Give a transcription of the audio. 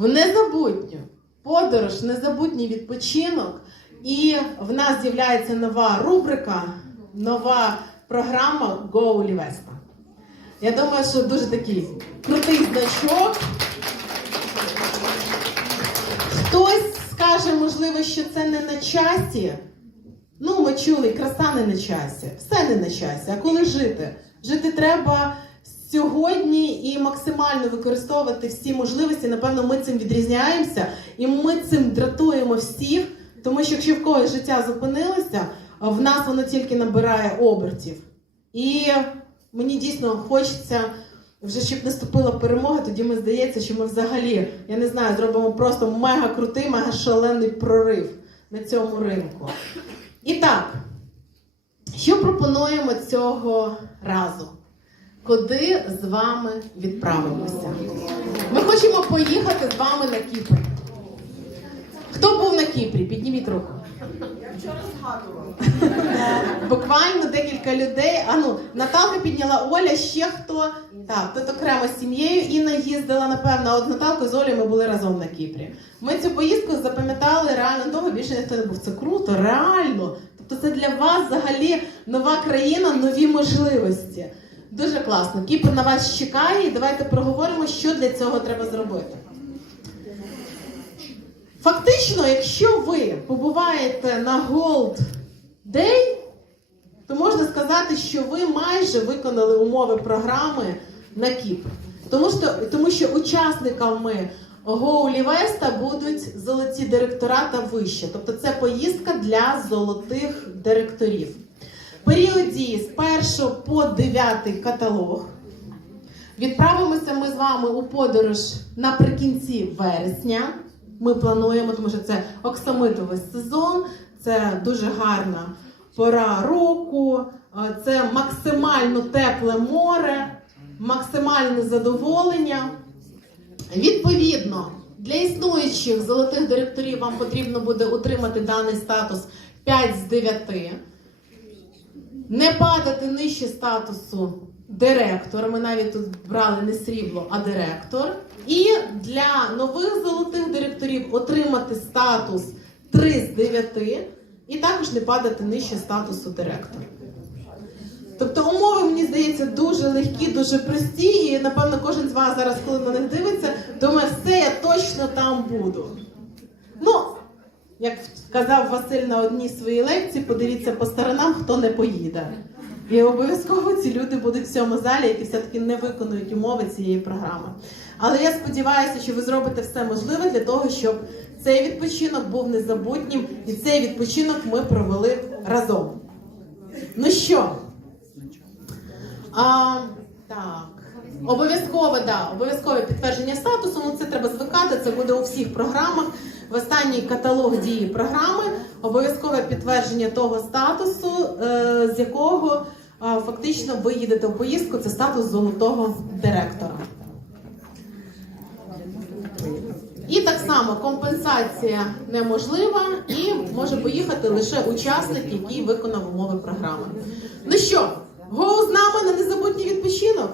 в незабутню подорож, незабутній відпочинок. І в нас з'являється нова рубрика, нова програма Go Olivesta. Я думаю, що дуже такий крутий значок. Хтось скаже, можливо, що це не на часі. Ну, ми чули, краса не на часі, все не на часі. А коли жити? Жити треба сьогодні і максимально використовувати всі можливості. Напевно, ми цим відрізняємося, і ми цим дратуємо всіх, тому що якщо в когось життя зупинилося, в нас воно тільки набирає обертів. І мені дійсно хочеться. Вже щоб наступила перемога, тоді ми здається, що ми взагалі, я не знаю, зробимо просто мега крутий, мега шалений прорив на цьому ринку. І так, що пропонуємо цього разу? Куди з вами відправимося? Ми хочемо поїхати з вами на Кіпр. Хто був на Кіпрі? Підніміть руку. Буквально декілька людей. А ну, Наталка підняла Оля, ще хто? Так, тут окремо з сім'єю. Інна їздила, напевно, а от Наталка з Олею ми були разом на Кіпрі. Ми цю поїздку запам'ятали реально довго, більше ніхто не був. Це круто, реально. Тобто це для вас взагалі нова країна, нові можливості. Дуже класно. Кіпр на вас чекає, і давайте проговоримо, що для цього треба зробити. Фактично, якщо ви побуваєте на Gold Day, то можна сказати, що ви майже виконали умови програми на Кіпр. Тому що, тому що учасниками Гоулівеста будуть золоті директора та вище. Тобто це поїздка для золотих директорів. Період дії з 1 по 9 каталог. Відправимося ми з вами у подорож наприкінці вересня. Ми плануємо, тому що це оксамитовий сезон, це дуже гарна пора року, е, це максимально тепле море, максимальне задоволення. Відповідно, для існуючих золотих директорів вам потрібно буде отримати даний статус 5 з 9 не падати нижче статусу директора. Ми навіть тут брали не срібло, а директор. І для нових золотих директорів отримати статус 3 з 9 і також не падати нижче статусу директора. Тобто умови, мені здається, дуже легкі, дуже прості, і напевно кожен з вас зараз, коли на них дивиться, думає, все, я точно там буду. Ну, як казав Василь на одній своїй лекції, подивіться по сторонам, хто не поїде. І обов'язково ці люди будуть в цьому залі, які все-таки не виконують умови цієї програми. Але я сподіваюся, що ви зробите все можливе для того, щоб цей відпочинок був незабутнім, і цей відпочинок ми провели разом. Ну що? А, так. Обов'язкове, да, обов'язкове підтвердження статусу. Ну це треба звикати. Це буде у всіх програмах. В останній каталог дії програми обов'язкове підтвердження того статусу, е, з якого е, фактично ви їдете в поїздку. Це статус золотого директора. І так само компенсація неможлива і може поїхати лише учасник, який виконав умови програми. Ну що, го з нами на незабутній відпочинок?